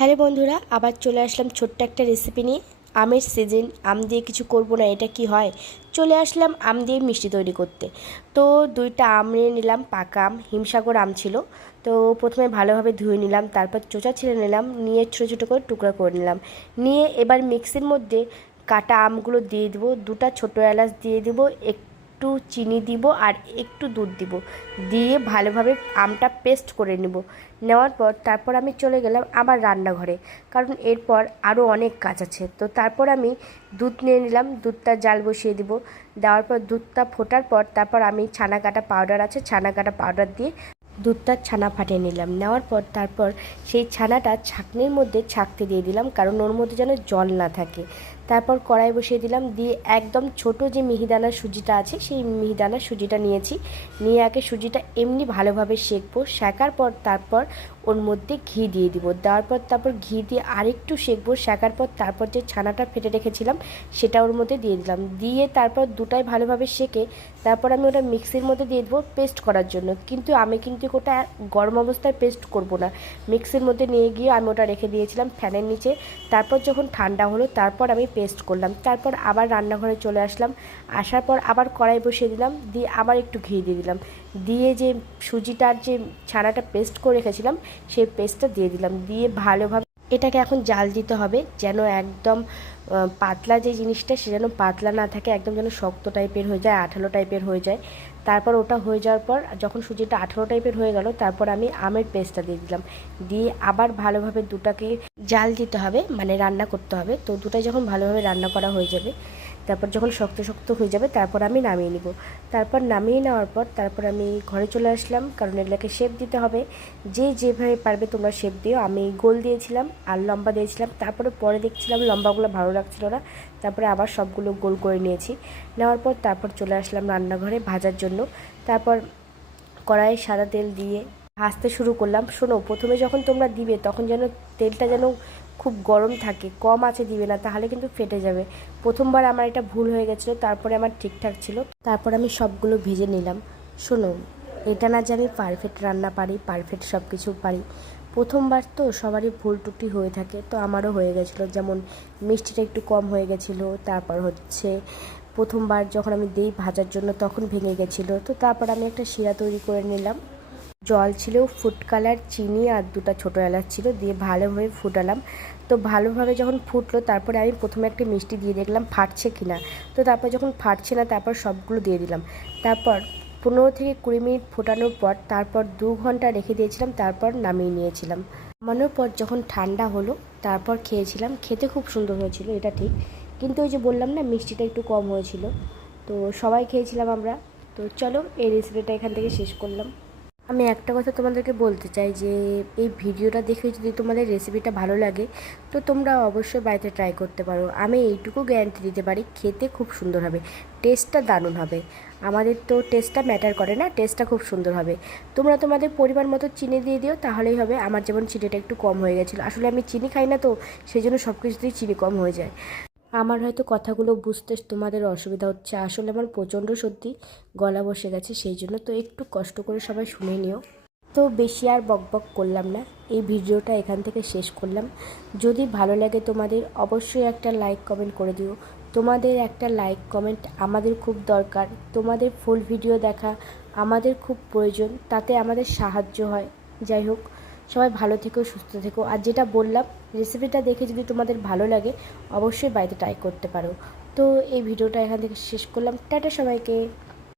Hello বন্ধুরা, আবার চলে আসলাম ছোট্ট একটা রেসিপি নিয়ে। আমের সিজন, আম দিয়ে কিছু করব না, এটা কি হয়? চলে আসলাম আম দিয়ে মিষ্টি তৈরি করতে। তো দুইটা আম নিয়ে নিলাম, পাকা আম, হিমসাগর আম ছিল। তো প্রথমে ভালোভাবে ধুয়ে নিলাম, তারপর চোচা ছিঁড়ে নিলাম, নিয়ে ছোটো ছোটো করে টুকরা করে নিলাম। নিয়ে এবার মিক্সির মধ্যে কাটা আমগুলো দিয়ে দেবো, দুটো ছোটো এলাচ দিয়ে দেবো, একটু চিনি দিব আর একটু দুধ দিব, দিয়ে ভালোভাবে আমটা পেস্ট করে নেব। নেওয়ার পর তারপর আমি চলে গেলাম আবার রান্নাঘরে, কারণ এরপর আরও অনেক কাজ আছে। তো তারপর আমি দুধ নিয়ে নিলাম, দুধটা জাল বসিয়ে দিব। দেওয়ার পর দুধটা ফোটার পর তারপর আমি ছানা কাটা পাউডার আছে, ছানা কাটা পাউডার দিয়ে দুধটা ছানা ফাটিয়ে নিলাম। নেওয়ার পর তারপর সেই ছানাটা ছাঁকনির মধ্যে ছাঁকতে দিয়ে দিলাম, কারণ ওর মধ্যে যেন জল না থাকে। তারপর কড়াই বসিয়ে দিলাম, দিয়ে একদম ছোট যে মিহিদানার সুজিটা আছে সেই মিহিদানার সুজিটা নিয়েছি। নিয়ে আগে সুজিটা এমনি ভালোভাবে সেঁকবো, সেঁকার পর তারপর ওর মধ্যে ঘি দিয়ে দিব। দেওয়ার পর তারপর ঘি দিয়ে আরেকটু সেঁকবো, সেঁকার পর তারপর যে ছানাটা ফেটে রেখেছিলাম সেটা ওর মধ্যে দিয়ে দিলাম। দিয়ে তারপর দুটাই ভালোভাবে সেঁকে তারপর আমি ওটা মিক্সির মধ্যে দিয়ে দেবো পেস্ট করার জন্য। কিন্তু আমি ওটা গরম অবস্থায় পেস্ট করব না, মিক্সির মধ্যে নিয়ে গিয়ে আমি ওটা রেখে দিয়েছিলাম ফ্যানের নিচে। তারপর যখন ঠান্ডা হলো তারপর আমি পেস্ট করলাম। তারপর আবার রান্নাঘরে চলে আসলাম, আসার পর আবার কড়াই বসিয়ে দিলাম, দিয়ে আবার একটু ঘি দিয়ে দিলাম, দিয়ে যে সুজিটার যে ছানাটা পেস্ট করে রেখেছিলাম সেই পেস্টটা দিয়ে দিলাম। দিয়ে ভালোভাবে এটাকে এখন জাল দিতে হবে, যেন একদম পাতলা যে জিনিসটা সে যেন পাতলা না থাকে, একদম যেন শক্ত টাইপের হয়ে যায়, আঠালো টাইপের হয়ে যায়। তারপর ওটা হয়ে যাওয়ার পর যখন সুজিটা আঠালো টাইপের হয়ে গেল তারপর আমি আমের পেস্টটা দিয়ে দিলাম। দিয়ে আবার ভালোভাবে দুটাকে জাল দিতে হবে, মানে রান্না করতে হবে। তো দুটাই যখন ভালোভাবে রান্না করা হয়ে যাবে, তারপর যখন শক্ত শক্ত হয়ে যাবে তারপর আমি নামিয়ে নিব। তারপর নামিয়ে নেওয়ার পর তারপর আমি ঘরে চলে আসলাম, কারণ এগুলোকে শেপ দিতে হবে। যে যেভাবে পারবে তোমরা শেপ দিও। আমি গোল দিয়েছিলাম আর লম্বা দিয়েছিলাম, তারপরে পরে দেখছিলাম লম্বাগুলো ভালো লাগছিল না, তারপরে আবার সবগুলো গোল করে নিয়েছি। নেওয়ার পর তারপর চলে আসলাম রান্নাঘরে ভাজার জন্য। তারপর কড়াইয়ে সাদা তেল দিয়ে ভাজতে শুরু করলাম। শোনো, প্রথমে যখন তোমরা দিবে তখন যেন তেলটা যেন খুব গরম থাকে, কম আঁচে দিবে না, তাহলে কিন্তু ফেটে যাবে। প্রথমবার আমার এটা ভুল হয়ে গেছিলো, তারপরে আমার ঠিকঠাক ছিল। তারপর আমি সবগুলো ভেজে নিলাম। শোনো, এটা না যে আমি পারফেক্ট রান্না পারি, পারফেক্ট সব কিছু পারি, প্রথমবার তো সবারই ভুল টুটি হয়ে থাকে, তো আমারও হয়ে গেছিলো। যেমন মিষ্টিটা একটু কম হয়ে গেছিলো, তারপর হচ্ছে প্রথমবার যখন আমি দিই ভাজার জন্য তখন ভেঙে গেছিলো। তো তারপর আমি একটা শিরা তৈরি করে নিলাম। জল ছিল, ফুড কালার, চিনি আর দুটো ছোটো এলাচ ছিল, দিয়ে ভালোভাবে ফুটালাম। তো ভালোভাবে যখন ফুটলো তারপরে আমি প্রথমে একটা মিষ্টি দিয়ে দেখলাম ফাটছে কি না। তো তারপর যখন ফাটছে না তারপর সবগুলো দিয়ে দিলাম। তারপর 15 থেকে 20 মিনিট ফোটানোর পর তারপর 2 ঘন্টা রেখে দিয়েছিলাম, তারপর নামিয়ে নিয়েছিলাম। নামানোর পর যখন ঠান্ডা হলো তারপর খেয়েছিলাম, খেতে খুব সুন্দর হয়েছিল, এটা ঠিক। কিন্তু ওই যে বললাম না, মিষ্টিটা একটু কম হয়েছিল। তো সবাই খেয়েছিলাম আমরা। তো চলো, এই রেসিপিটা এখান থেকে শেষ করলাম। আমি একটা কথা তোমাদেরকে বলতে চাই যে এই ভিডিওটা দেখে যদি তোমাদের রেসিপিটা ভালো লাগে তো তোমরা অবশ্যই বাড়িতে ট্রাই করতে পারো। আমি এইটুকু গ্যারান্টি দিতে পারি, খেতে খুব সুন্দর হবে, টেস্টটা দারুণ হবে। আমাদের তো টেস্টটা ম্যাটার করে না, টেস্টটা খুব সুন্দর হবে। তোমরা তোমাদের পরিমাণ মতো চিনি দিয়ে দিও, তাহলেই হবে। আমার যেমন চিনিটা একটু কম হয়ে গেছিলো, আসলে আমি চিনি খাই না, তো সেই জন্য সব কিছুতেই চিনি কম হয়ে যায়। আমার হয়তো কথাগুলো বুঝতে তোমাদের অসুবিধা হচ্ছে, আসলে আমার প্রচণ্ড সত্যি গলা বসে গেছে, সেই জন্য তো একটু কষ্ট করে সবাই শুনে নিও। তো বেশি আর বকবক করলাম না, এই ভিডিওটা এখান থেকে শেষ করলাম। যদি ভালো লাগে তোমাদের অবশ্যই একটা লাইক কমেন্ট করে দিও। তোমাদের একটা লাইক কমেন্ট আমাদের খুব দরকার, তোমাদের ফুল ভিডিও দেখা আমাদের খুব প্রয়োজন, তাতে আমাদের সাহায্য হয়। যাই হোক, সবাই ভালো থেকো, সুস্থ থেকো। আর যেটা বললাম, রেসিপিটা দেখে যদি তোমাদের ভালো লাগে অবশ্যই বাড়িতে ট্রাই করতে পারো। তো এই ভিডিওটা এখান থেকে শেষ করলাম, টাটা সবাইকে।